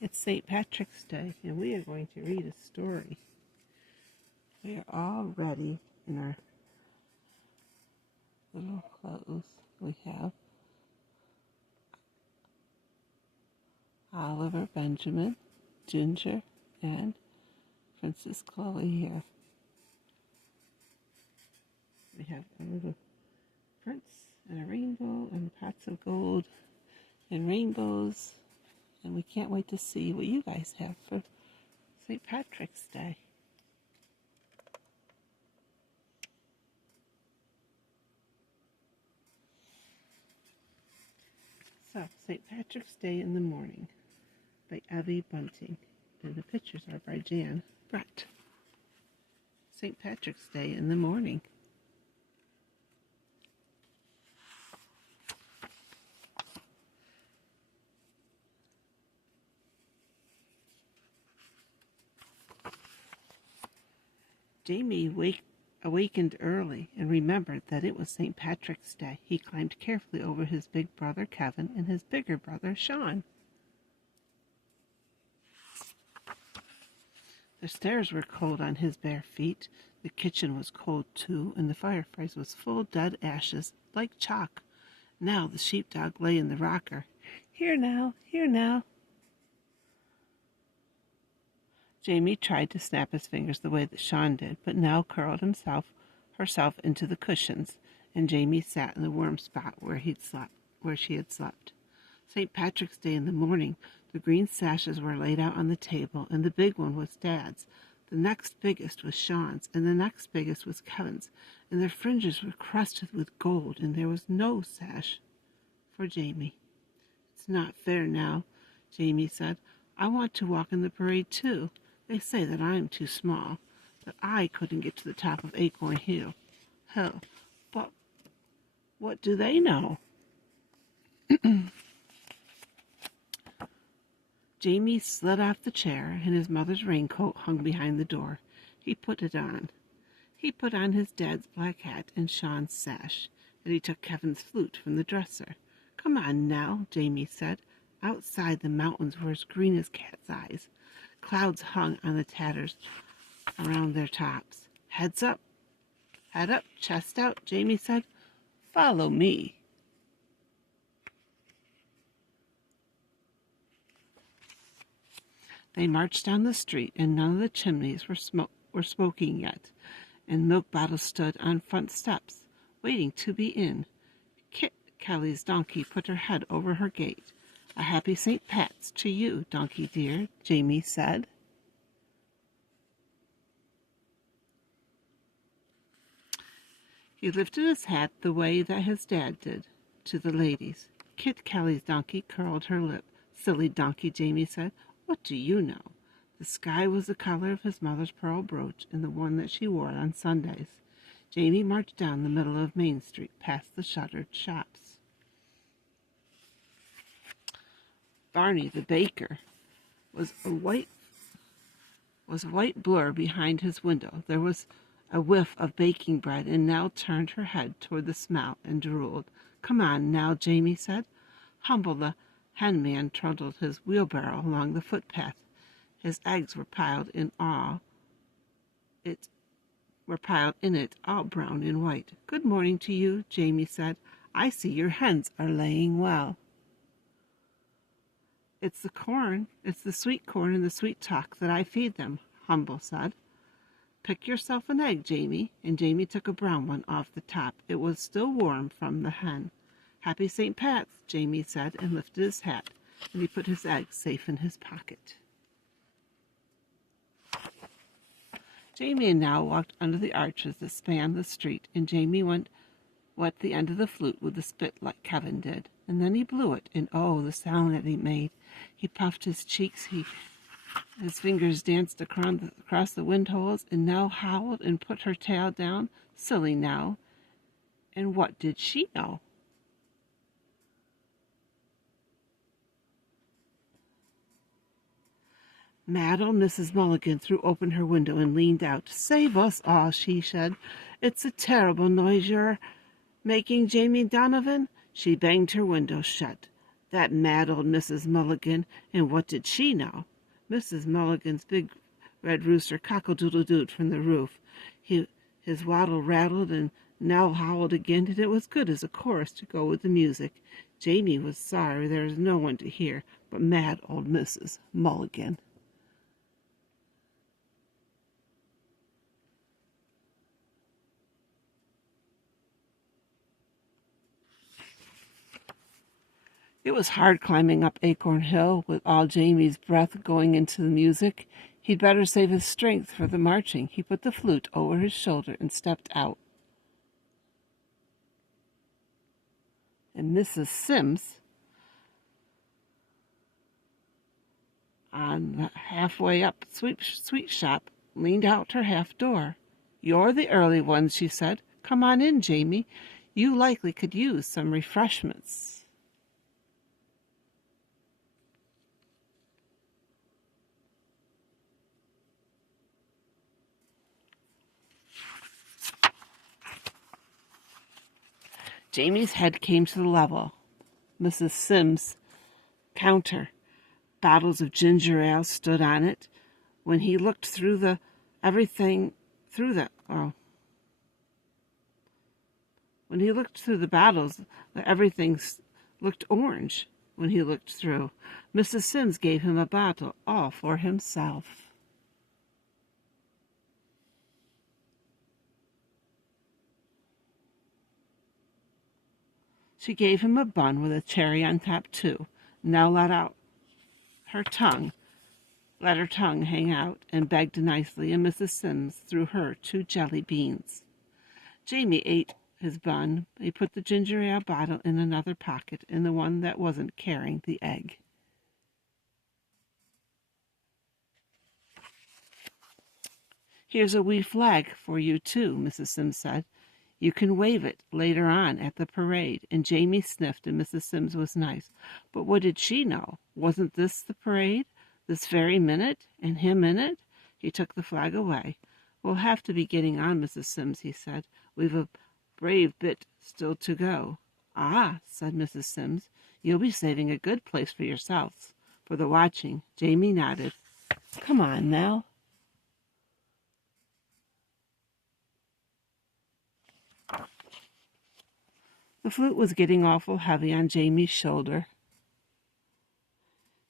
It's St. Patrick's Day, and we are going to read a story. We are all ready in our little clothes. We have Oliver, Benjamin, Ginger, and Princess Chloe here. We have a little prince and a rainbow and pots of gold and rainbows. And we can't wait to see what you guys have for St. Patrick's Day. So, St. Patrick's Day in the Morning by Evie Bunting. And the pictures are by Jan Brett. St. Patrick's Day in the morning. Jamie awakened early and remembered that it was St. Patrick's Day. He climbed carefully over his big brother Kevin and his bigger brother Sean. The stairs were cold on his bare feet. The kitchen was cold too, and the fireplace was full of dead ashes like chalk. Now the sheepdog lay in the rocker. Here now, here now. Jamie tried to snap his fingers the way that Sean did, but Nell curled herself into the cushions, and Jamie sat in the warm spot where she had slept. St. Patrick's Day in the morning, the green sashes were laid out on the table, and the big one was Dad's. The next biggest was Sean's, and the next biggest was Kevin's, and their fringes were crusted with gold, and there was no sash for Jamie. It's not fair now, Jamie said. I want to walk in the parade too. They say that I'm too small, that I couldn't get to the top of Acorn Hill. But what do they know? Jamie slid off the chair, and his mother's raincoat hung behind the door. He put it on. He put on his dad's black hat and Sean's sash, and he took Kevin's flute from the dresser. Come on now, Jamie said. Outside the mountains were as green as cat's eyes. Clouds hung on the tatters around their tops. Heads up, head up, chest out, Jamie said. Follow me. They marched down the street, and none of the chimneys were smoking yet, and milk bottles stood on front steps, waiting to be in. Kit Kelly's donkey put her head over her gate. A happy St. Pat's to you, donkey dear, Jamie said. He lifted his hat the way that his dad did to the ladies. Kit Kelly's donkey curled her lip. Silly donkey, Jamie said. What do you know? The sky was the color of his mother's pearl brooch and the one that she wore on Sundays. Jamie marched down the middle of Main Street past the shuttered shops. Barney the baker was a white blur behind his window. There was a whiff of baking bread, and Nell turned her head toward the smell and drooled. Come on, Nell, Jamie said. Humble the hen man trundled his wheelbarrow along the footpath. His eggs were piled in it, all brown and white. Good morning to you, Jamie said. I see your hens are laying well. It's the sweet corn and the sweet talk that I feed them, Humble said. Pick yourself an egg, Jamie, and Jamie took a brown one off the top. It was still warm from the hen. Happy St. Pat's, Jamie said, and lifted his hat, and he put his egg safe in his pocket. Jamie and Nell walked under the arches that spanned the street, and Jamie wet the end of the flute with the spit like Kevin did. And then he blew it, and oh, the sound that he made. He puffed his cheeks, his fingers danced across the windholes, and Nell howled and put her tail down. Silly Nell. And what did she know? Mad old Mrs. Mulligan threw open her window and leaned out. Save us all, she said. It's a terrible noise you're making, Jamie Donovan. She banged her window shut. That mad old Mrs. Mulligan, and what did she know? Mrs. Mulligan's big red rooster cock-a-doodle-dooed from the roof. His wattle rattled, and Nell howled again, and it was good as a chorus to go with the music. Jamie was sorry there was no one to hear but mad old Mrs. Mulligan. It was hard climbing up Acorn Hill with all Jamie's breath going into the music. He'd better save his strength for the marching. He put the flute over his shoulder and stepped out. And Mrs. Sims, on the halfway up sweet shop, leaned out her half door. "You're the early ones," she said. "Come on in, Jamie. You likely could use some refreshments." Jamie's head came to the level. Mrs. Sims' counter. Bottles of ginger ale stood on it. When he looked through the when he looked through the bottles, everything looked orange. When he looked through, Mrs. Sims gave him a bottle all for himself. She gave him a bun with a cherry on top, too. Now let her tongue hang out, and begged nicely, and Mrs. Sims threw her 2 jelly beans. Jamie ate his bun. He put the ginger ale bottle in another pocket, in the one that wasn't carrying the egg. "Here's a wee flag for you, too," Mrs. Sims said. "You can wave it later on at the parade." And Jamie sniffed, and Mrs. Sims was nice. But what did she know? Wasn't this the parade? This very minute? And him in it? He took the flag away. "We'll have to be getting on, Mrs. Sims," he said. "We've a brave bit still to go." "Ah," said Mrs. Sims, "you'll be saving a good place for yourselves for the watching." Jamie nodded. "Come on now." The flute was getting awful heavy on Jamie's shoulder,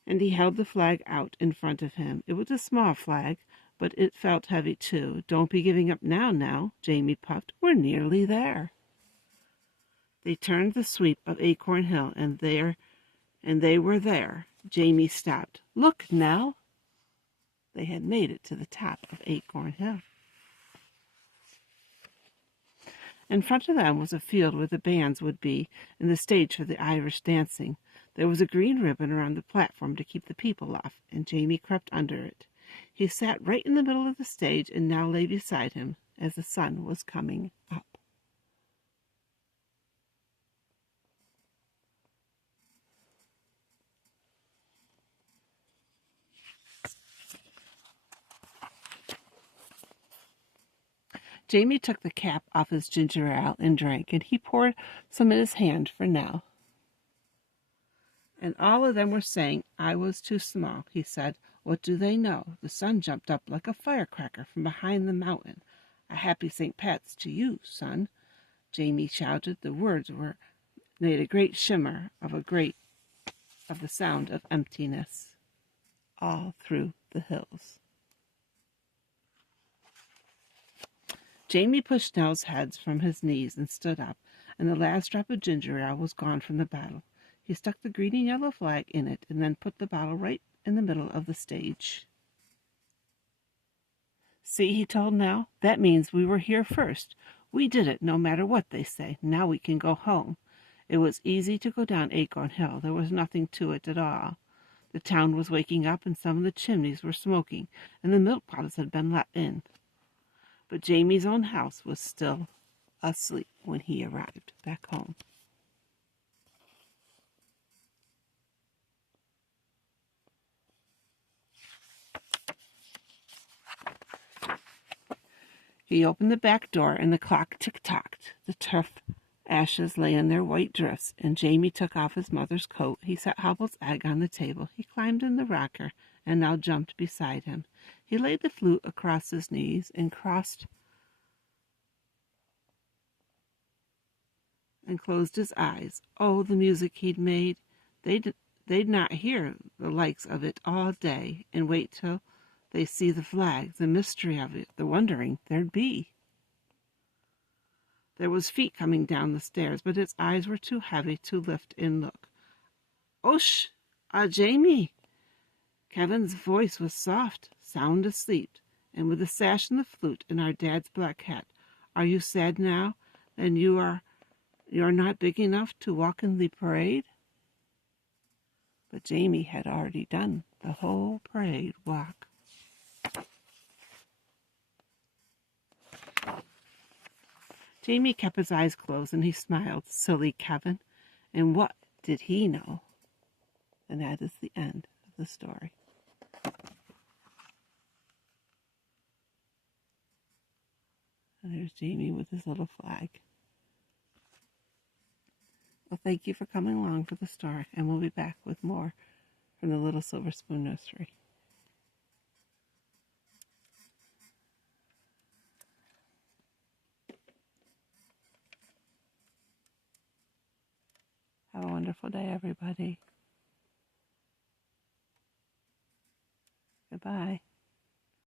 and he held the flag out in front of him. It was a small flag, but it felt heavy too. "Don't be giving up now," Jamie puffed. "We're nearly there." They turned the sweep of Acorn Hill, and they were there. Jamie stopped. "Look, Nell!" They had made it to the top of Acorn Hill. In front of them was a field where the bands would be, and the stage for the Irish dancing. There was a green ribbon around the platform to keep the people off, and Jamie crept under it. He sat right in the middle of the stage, and Nell lay beside him as the sun was coming up. Jamie took the cap off his ginger ale and drank, and he poured some in his hand for Nell. "And all of them were saying I was too small," he said. "What do they know? The sun jumped up like a firecracker from behind the mountain. A happy St. Pat's to you, son," Jamie shouted. The words made a great shimmer of the sound of emptiness all through the hills. Jamie pushed Nell's head from his knees and stood up, and the last drop of ginger ale was gone from the bottle. He stuck the green and yellow flag in it, and then put the bottle right in the middle of the stage. "See," he told Nell, "that means we were here first. We did it, no matter what they say. Now we can go home." It was easy to go down Acorn Hill. There was nothing to it at all. The town was waking up, and some of the chimneys were smoking, and the milk bottles had been let in. But Jamie's own house was still asleep when he arrived back home. He opened the back door, and the clock tick-tocked. The turf Ashes lay in their white drifts, and Jamie took off his mother's coat. He set Hubble's egg on the table. He climbed in the rocker, and now jumped beside him. He laid the flute across his knees and closed his eyes. Oh, the music he'd made! They'd not hear the likes of it all day, and wait till they see the flag, the mystery of it, the wondering there'd be. There was feet coming down the stairs, but his eyes were too heavy to lift and look. "Osh! Jamie!" Kevin's voice was soft, sound asleep, and with the sash and the flute and our dad's black hat. "Are you sad now? Then you're not big enough to walk in the parade?" But Jamie had already done the whole parade walk. Jamie kept his eyes closed, and he smiled. Silly Kevin. And what did he know? And that is the end of the story. And there's Jamie with his little flag. Well, thank you for coming along for the story, and we'll be back with more from the Little Silver Spoon Nursery. Have a wonderful day, everybody. Goodbye.